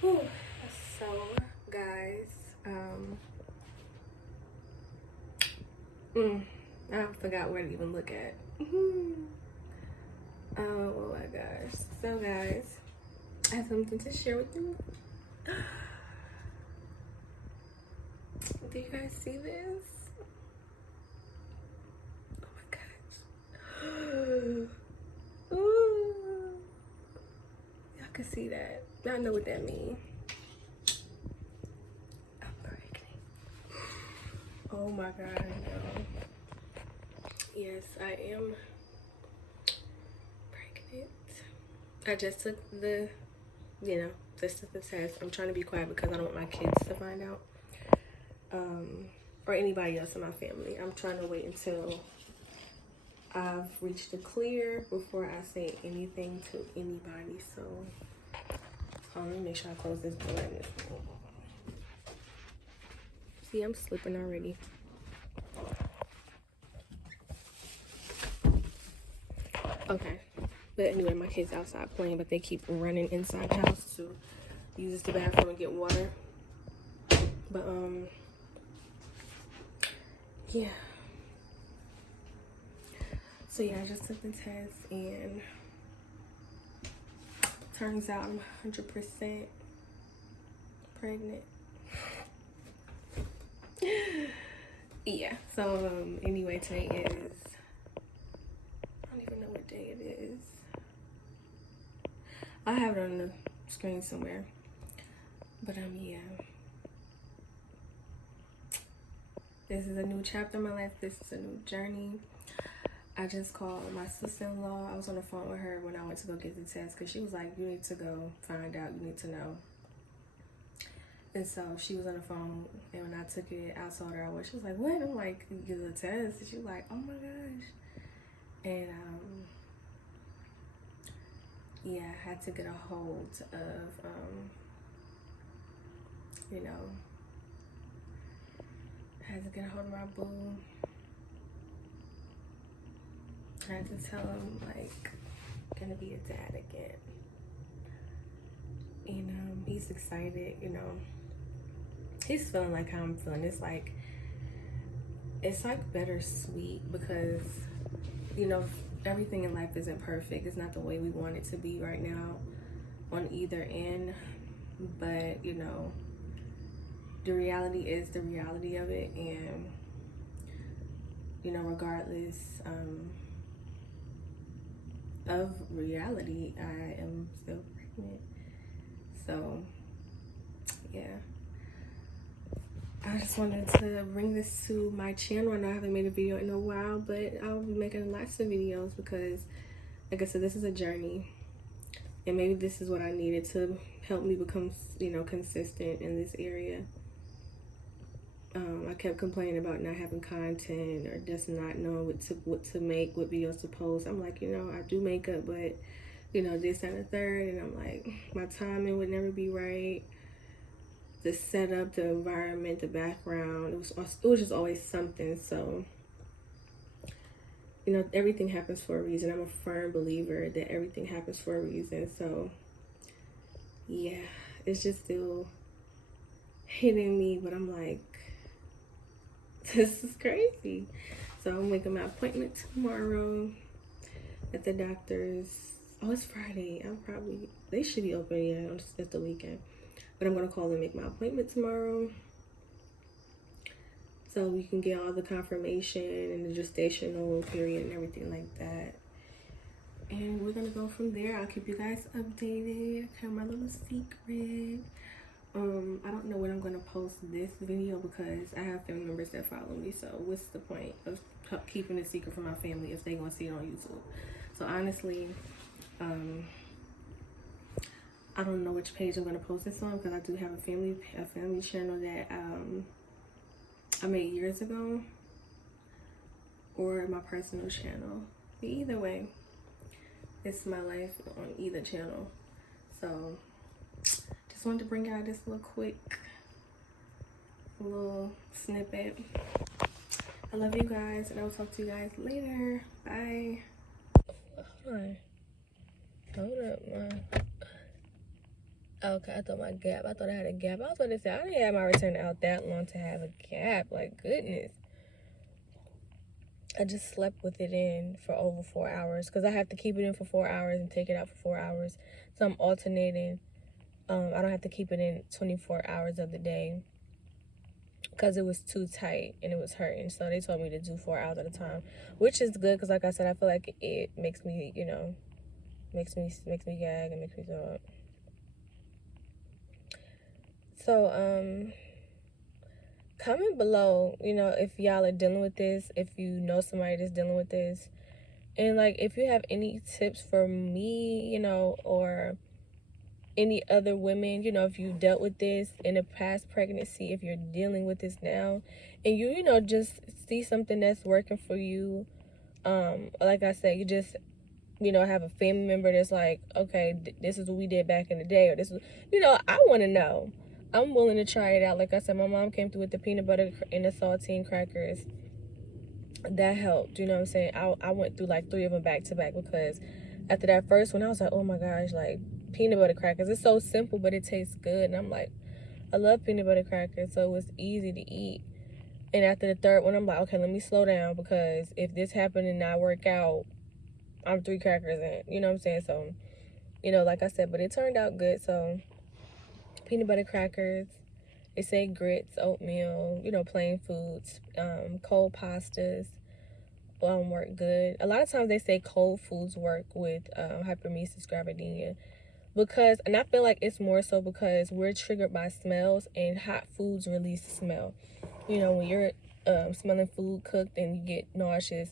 Whew. So guys, I forgot where to even look at. Oh my gosh. So guys, I have something to share with you. Do you guys see this? Oh my gosh. Ooh. Y'all can see that. Y'all know what that means. I'm pregnant. Oh my god, y'all. Yes, I am pregnant. I just took the, just took the test. I'm trying to be quiet because I don't want my kids to find out. Or anybody else in my family. I'm trying to wait until I've reached the clear before I say anything to anybody. So, let me make sure I close this door. See, I'm slipping already. Okay. But anyway, my kids outside playing, but they keep running inside the house to use the bathroom and get water. But, yeah. So, yeah, I just took the test, and turns out I'm 100% pregnant. Yeah, so, anyway, today is, I don't even know what day it is. I have it on the screen somewhere. But, yeah. This is a new chapter in my life. This is a new journey. I just called my sister-in-law. I was on the phone with her when I went to go get the test because she was like, you need to go find out. You need to know. And so she was on the phone, and when I took it, I told her I was. She was like, what? I'm like, you get the test? And she was like, oh my gosh. And, yeah, I had to get a hold of, I had to get a hold of my boo. I had to tell him, like, gonna be a dad again. And he's excited, He's feeling like how I'm feeling. It's like bittersweet because, everything in life isn't perfect. It's not the way we want it to be right now on either end. But, the reality is the reality of it. And, regardless of reality, I am still pregnant. So, yeah. I just wanted to bring this to my channel. I know I haven't made a video in a while, but I'll be making lots of videos because, like I said, this is a journey. And maybe this is what I needed to help me become, consistent in this area. I kept complaining about not having content or just not knowing what to make, what videos to post. I'm like, I do makeup, but, this and the third. And I'm like, my timing would never be right. The setup, the environment, the background, it was just always something. So, everything happens for a reason. I'm a firm believer that everything happens for a reason. So, yeah, it's just still hitting me, but I'm like, this is crazy. So I'm making my appointment tomorrow at the doctor's. Oh, it's Friday. They should be open, yeah, it's the weekend. But I'm gonna call and make my appointment tomorrow, so we can get all the confirmation and the gestational period and everything like that. And we're gonna go from there. I'll keep you guys updated. I have my little secret. I don't know when I'm gonna post this video because I have family members that follow me. So what's the point of keeping a secret from my family if they gonna see it on YouTube? So honestly, I don't know which page I'm gonna post this on because I do have a family channel that I made years ago, or my personal channel. But either way, it's my life on either channel. So just wanted to bring out this little snippet. I love you guys, and I will talk to you guys later. Bye. Hold up, man. Okay, I thought my gap. I thought I had a gap. I was about to say, I didn't have my return out that long to have a gap. Like, goodness. I just slept with it in for over 4 hours because I have to keep it in for 4 hours and take it out for 4 hours. So I'm alternating. I don't have to keep it in 24 hours of the day because it was too tight and it was hurting. So they told me to do 4 hours at a time, which is good because, like I said, I feel like it makes me, makes me gag and makes me throw up. So comment below, if y'all are dealing with this, if you know somebody that's dealing with this, and like if you have any tips for me, or any other women, if you dealt with this in a past pregnancy, if you're dealing with this now, and you just see something that's working for you, like I said, you just have a family member that's like, okay, this is what we did back in the day, or this is, I want to know. I'm willing to try it out. Like I said, my mom came through with the peanut butter and the saltine crackers. That helped, you know what I'm saying? I went through like 3 of them back to back because after that first one, I was like, oh my gosh, like peanut butter crackers. It's so simple, but it tastes good. And I'm like, I love peanut butter crackers, so it was easy to eat. And after the third one, I'm like, okay, let me slow down because if this happened and I work out, I'm 3 crackers in. You know what I'm saying? So, like I said, but it turned out good. So, peanut butter crackers. They say grits, oatmeal, plain foods, cold pastas work good. A lot of times they say cold foods work with hyperemesis gravidarum because, and I feel like it's more so because we're triggered by smells and hot foods release smell. When you're smelling food cooked and you get nauseous,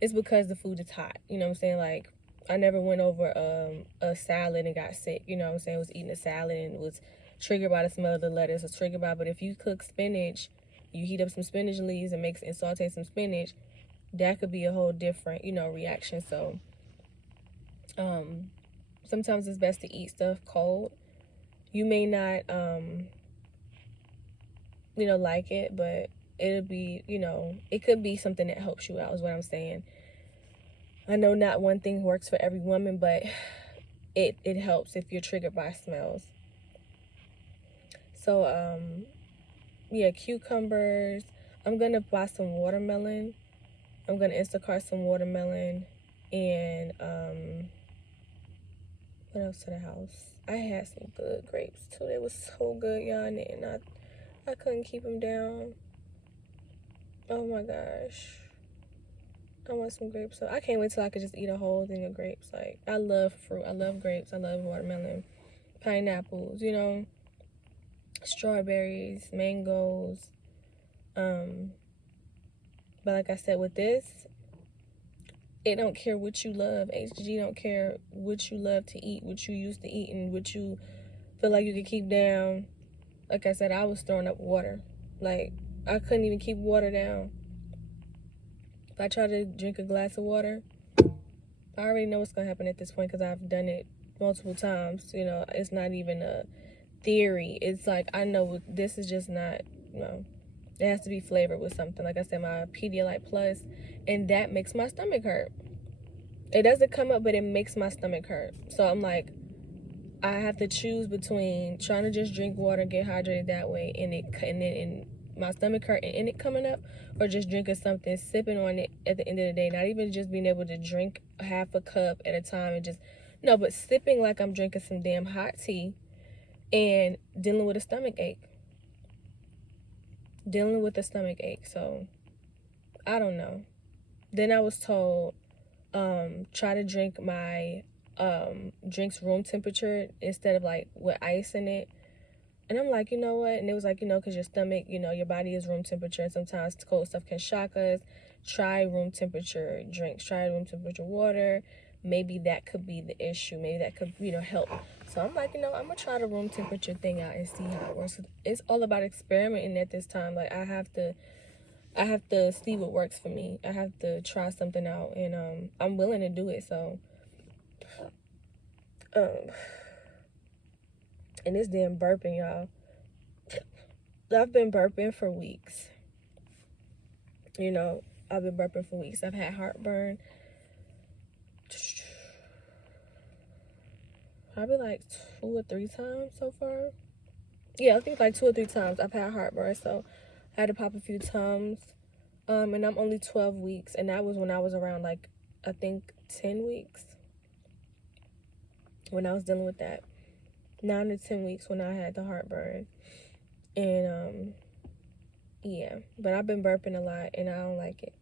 it's because the food is hot. You know what I'm saying? Like, I never went over a salad and got sick. You know what I'm saying? I was eating a salad and was triggered by the smell of the lettuce. Was triggered by, but if you cook spinach, you heat up some spinach leaves and saute some spinach, that could be a whole different, reaction. So, sometimes it's best to eat stuff cold. You may not, like it, but it'll be, it could be something that helps you out is what I'm saying. I know not one thing works for every woman, but it helps if you're triggered by smells. So, yeah, cucumbers. I'm going to buy some watermelon. I'm going to Instacart some watermelon. And, what else to the house? I had some good grapes, too. They were so good, y'all. And I couldn't keep them down. Oh, my gosh. I want some grapes. So I can't wait till I could just eat a whole thing of grapes. Like, I love fruit. I love grapes. I love watermelon. Pineapples, strawberries, mangoes. But like I said, with this, it don't care what you love. HG don't care what you love to eat, what you used to eat, and what you feel like you could keep down. Like I said, I was throwing up water. Like, I couldn't even keep water down. If I try to drink a glass of water, I already know what's going to happen at this point because I've done it multiple times. It's not even a theory. It's like, I know this is just not, it has to be flavored with something. Like I said, my Pedialyte Plus, and that makes my stomach hurt. It doesn't come up, but it makes my stomach hurt. So I'm like, I have to choose between trying to just drink water, get hydrated that way, and my stomach hurt and it coming up, or just drinking something, sipping on it at the end of the day. Not even just being able to drink half a cup at a time and just, no, but sipping like I'm drinking some damn hot tea and dealing with a stomach ache. So, I don't know. Then I was told, try to drink my drinks room temperature instead of like with ice in it. And I'm like, you know what? And it was like, because your stomach, your body is room temperature. And sometimes cold stuff can shock us. Try room temperature drinks. Try room temperature water. Maybe that could be the issue. Maybe that could, help. So I'm like, I'm going to try the room temperature thing out and see how it works. It's all about experimenting at this time. Like, I have to see what works for me. I have to try something out. And I'm willing to do it. So, and this damn burping, y'all. I've been burping for weeks. I've been burping for weeks. I've had heartburn. probably like 2 or 3 times so far. Yeah, I think like 2 or 3 times I've had heartburn, so I had to pop a few times. And I'm only 12 weeks, and that was when I was around like, I think 10 weeks when I was dealing with that. 9 to 10 weeks when I had the heartburn. And yeah, but I've been burping a lot and I don't like it.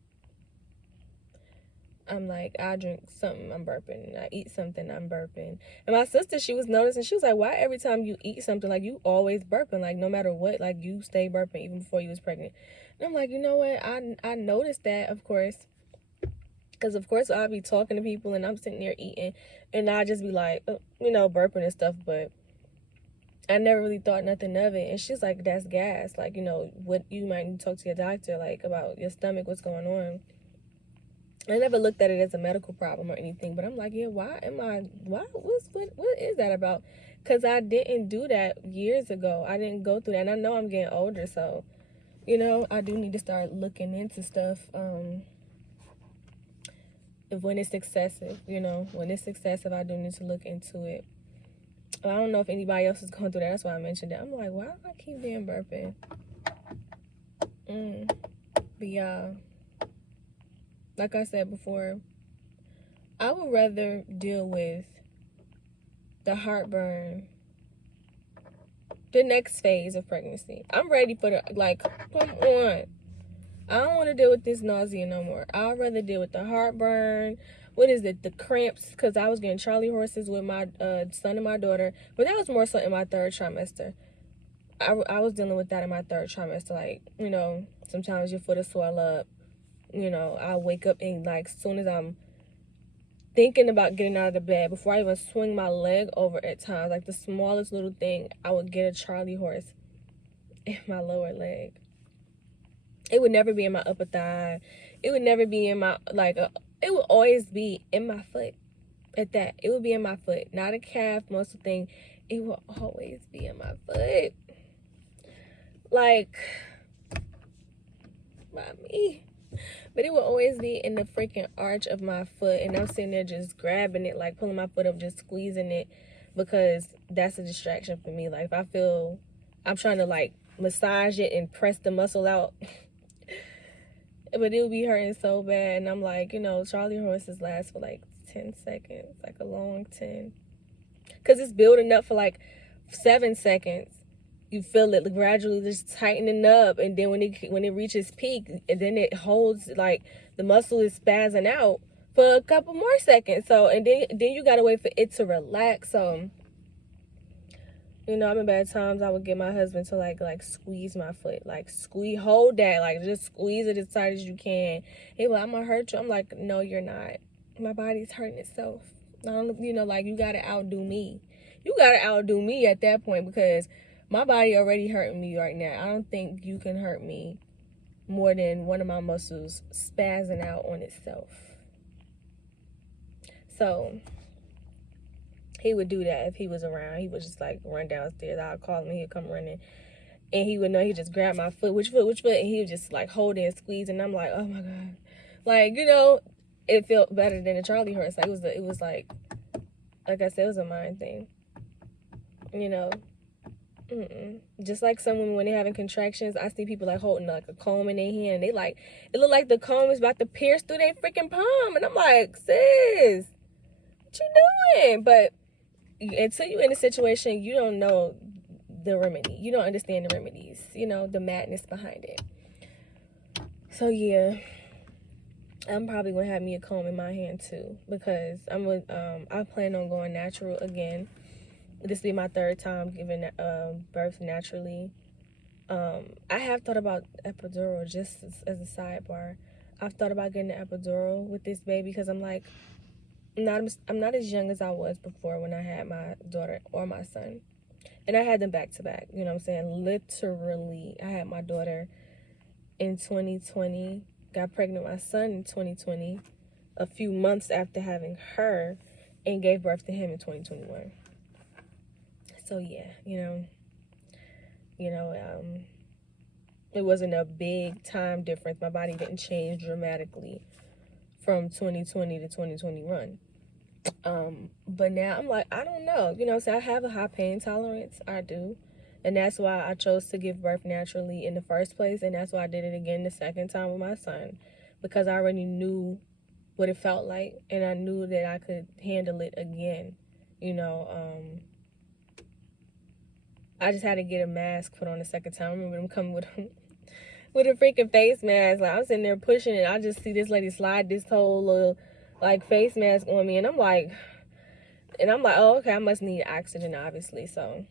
I'm like, I drink something, I'm burping. I eat something, I'm burping. And my sister, she was noticing, she was like, why every time you eat something, like, you always burping? Like, no matter what, like, you stay burping even before you was pregnant. And I'm like, you know what? I noticed that, of course. Because, of course, I'll be talking to people and I'm sitting there eating. And I just be like, burping and stuff. But I never really thought nothing of it. And she's like, that's gas. Like, what you might need to talk to your doctor, like, about your stomach, what's going on. I never looked at it as a medical problem or anything, but I'm like, yeah, what is that about? Because I didn't do that years ago. I didn't go through that, and I know I'm getting older, so, I do need to start looking into stuff, when it's excessive, when it's excessive, I do need to look into it. I don't know if anybody else is going through that, that's why I mentioned that. I'm like, why do I keep being burping? But yeah. Like I said before, I would rather deal with the heartburn the next phase of pregnancy. I'm ready for come on. I don't want to deal with this nausea no more. I'd rather deal with the heartburn. What is it? The cramps, because I was getting Charlie horses with my son and my daughter. But that was more so in my 3rd trimester. I was dealing with that in my 3rd trimester. Like, sometimes your foot will swell up. I wake up and like as soon as I'm thinking about getting out of the bed, before I even swing my leg over at times, like the smallest little thing, I would get a Charlie horse in my lower leg. It would never be in my upper thigh. It would never be in my, it would always be in my foot. At that, it would be in my foot, not a calf muscle thing. It will always be in my foot. Like, by me. But it will always be in the freaking arch of my foot. And I'm sitting there just grabbing it, like pulling my foot up, just squeezing it. Because that's a distraction for me. Like, if I feel I'm trying to, like, massage it and press the muscle out. But it'll be hurting so bad. And I'm like, Charlie horses last for, like, 10 seconds. Like, a long 10. Because it's building up for, like, 7 seconds. You feel it gradually just tightening up, and then when it reaches peak, and then it holds, like, the muscle is spazzing out for a couple more seconds. So, and then you gotta wait for it to relax. So, I remember at times I would get my husband to like squeeze my foot, like hold that, like just squeeze it as tight as you can. He was like, I'm gonna hurt you. I'm like, no, you're not. My body's hurting itself. I don't, like, you gotta outdo me. You gotta outdo me at that point, because my body already hurting me right now. I don't think you can hurt me more than one of my muscles spazzing out on itself. So he would do that if he was around. He would just like run downstairs. I'd call him, he'd come running. And he would know, he'd just grab my foot, which foot? And he would just like hold it and squeeze. And I'm like, oh my God. Like, it felt better than a Charlie horse. Like, it was like I said, it was a mind thing. Just like some women, when they're having contractions, I see people like holding like a comb in their hand. And they like, it look like the comb is about to pierce through their freaking palm. And I'm like, sis, what you doing? But until you're in a situation, you don't know the remedy. You don't understand the remedies, the madness behind it. So yeah, I'm probably gonna have me a comb in my hand too, because I plan on going natural again. This will be my 3rd time giving birth naturally. I have thought about epidural, just as a sidebar. I've thought about getting an epidural with this baby, because I'm like, I'm not as young as I was before when I had my daughter or my son. And I had them back to back, you know what I'm saying? Literally, I had my daughter in 2020, got pregnant with my son in 2020, a few months after having her, and gave birth to him in 2021. So yeah, it wasn't a big time difference. My body didn't change dramatically from 2020 to 2021. But now I'm like, I don't know. You know, so I have a high pain tolerance. I do. And that's why I chose to give birth naturally in the first place. And that's why I did it again the second time with my son. Because I already knew what it felt like. And I knew that I could handle it again. You know, I just had to get a mask put on the second time. I remember them coming with with a freaking face mask. Like, I'm sitting there pushing it. I just see this lady slide this whole little, like, face mask on me. And I'm like, oh, okay, I must need oxygen, obviously. So,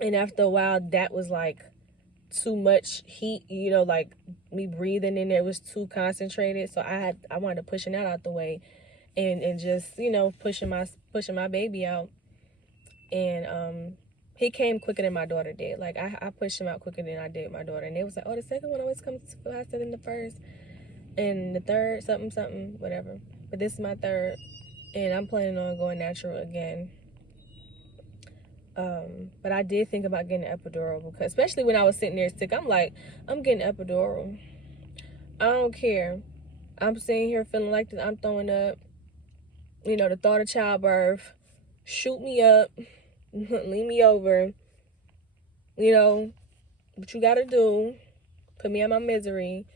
and after a while, that was like too much heat, you know, like me breathing in there was too concentrated. So I wanted to pushing that out the way, and just, you know, pushing my baby out. And he came quicker than my daughter did. Like, I pushed him out quicker than I did my daughter. And they was like, oh, the second one always comes faster than the first, and the third something whatever. But this is my third, and I'm planning on going natural again. But I did think about getting an epidural, because especially when I was sitting there sick, I'm like, I'm getting an epidural. I don't care. I'm sitting here feeling like I'm throwing up. You know, the thought of childbirth, shoot me up, leave me over. You know, what you gotta do, put me out my misery,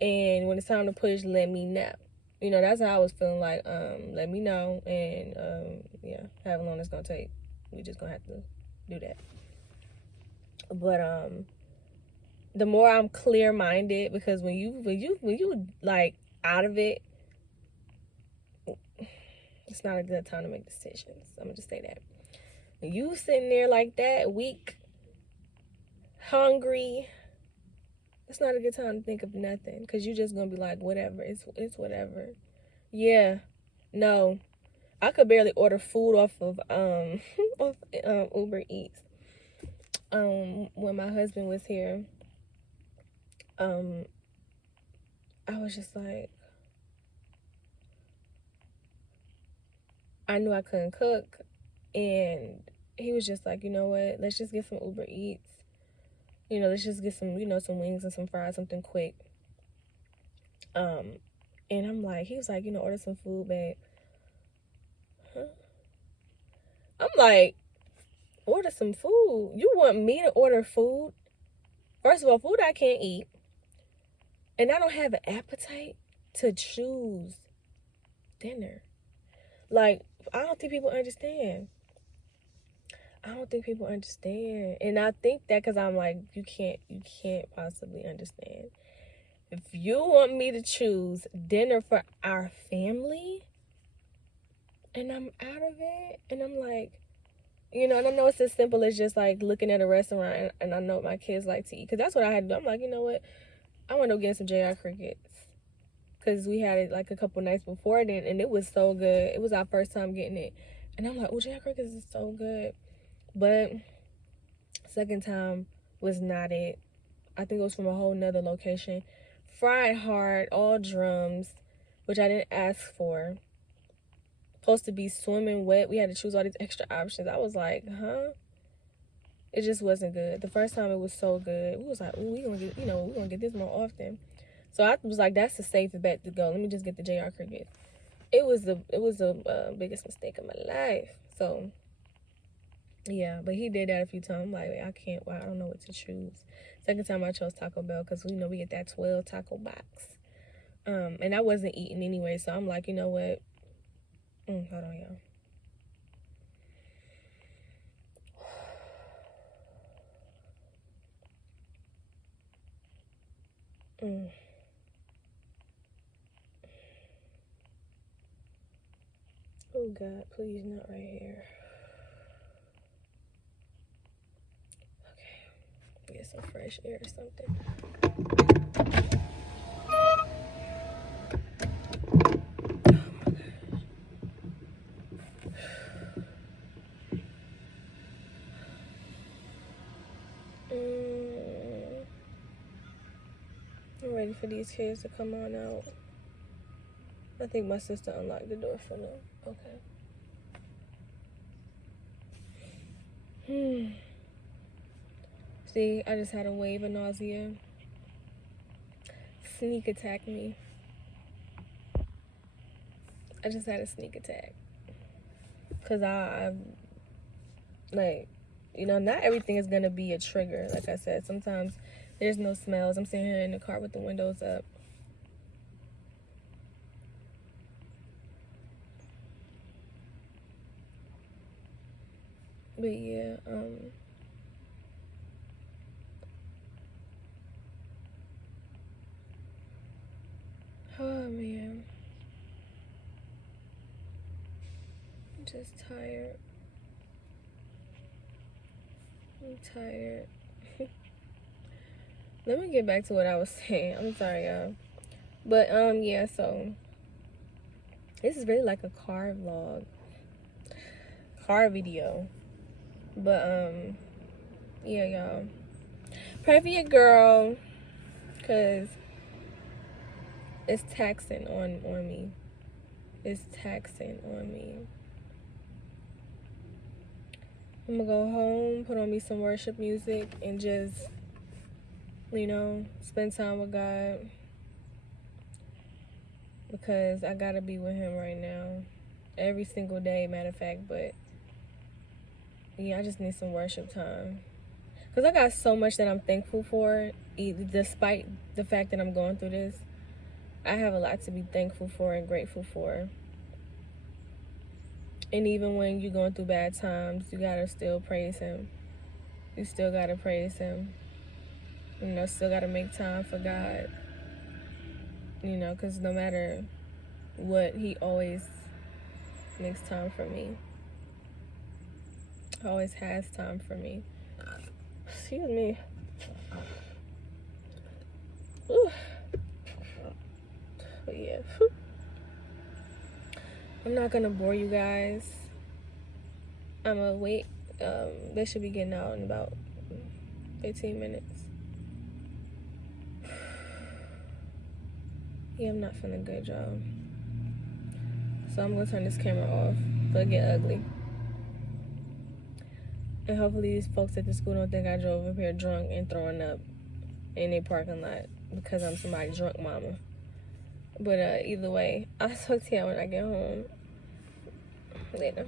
and when it's time to push, let me know. You know, that's how I was feeling. Like, let me know, and yeah, however long it's gonna take, we just gonna have to do that. But the more I'm clear-minded, because when you like out of it, it's not a good time to make decisions. I'm gonna just say that. When you sitting there like that, weak, hungry, it's not a good time to think of nothing, because you just gonna be like, whatever, it's whatever. Yeah, no, I could barely order food off of Uber Eats. When my husband was here, I was just like, I knew I couldn't cook, and he was just like, you know what, let's just get some Uber Eats. You know, let's just get some, you know, some wings and some fries, something quick. And I'm like, he was like, you know, order some food, babe. Huh? I'm like, order some food? You want me to order food? First of all, food I can't eat. And I don't have an appetite to choose dinner. Like, I don't think people understand. And I think that because I'm like, you can't possibly understand. If you want me to choose dinner for our family, and I'm out of it, and I'm like, you know, and I know it's as simple as just like looking at a restaurant, and I know my kids like to eat, because that's what I had to do. I'm like, you know what, I want to go get some JR crickets, because we had it like a couple nights before then, and it was so good. It was our first time getting it, and I'm like, oh, JR crickets is so good. But second time was not it. I think it was from a whole nother location. Fried hard, all drums, which I didn't ask for. Supposed to be swimming wet. We had to choose all these extra options. I was like, huh? It just wasn't good. The first time it was so good. We was like, ooh, we're gonna get this more often. So I was like, that's a safe bet to go. Let me just get the JR cricket. It was the biggest mistake of my life. So yeah, but he did that a few times. I'm like, I can't. Well, I don't know what to choose. Second time I chose Taco Bell, because you know we get that 12 taco box. And I wasn't eating anyway, so I'm like, you know what? Hold on, y'all. Oh God, please, not right here. Okay, get some fresh air or something. I'm ready for these kids to come on out. I think my sister unlocked the door for them. Okay. See, I just had a wave of nausea sneak attack me. I just had a sneak attack. Because I like, you know, not everything is going to be a trigger. Like I said, sometimes there's no smells. I'm sitting here in the car with the windows up. But yeah, oh man, I'm just tired. I'm tired. Let me get back to what I was saying. I'm sorry, y'all. But yeah, so this is really like a car vlog, car video. But yeah, y'all, pray for your girl, cause it's taxing on me. It's taxing on me. I'm gonna go home, put on me some worship music, and just, you know, spend time with God, because I gotta be with him right now every single day, matter of fact. But yeah, I just need some worship time, because I got so much that I'm thankful for, despite the fact that I'm going through this. I have a lot to be thankful for and grateful for. And even when you're going through bad times, you gotta still praise him. You still gotta praise him. You know, still gotta make time for God. You know, because no matter what, he always makes time for me. Always has time for me. Excuse me. Ooh. But yeah. I'm not gonna bore you guys. I'm gonna wait. They should be getting out in about 15 minutes. Yeah, I'm not feeling good, y'all. So I'm gonna turn this camera off. It'll get ugly. And hopefully these folks at the school don't think I drove up here drunk and throwing up in their parking lot because I'm somebody's drunk mama. But either way, I'll talk to y'all when I get home. Later.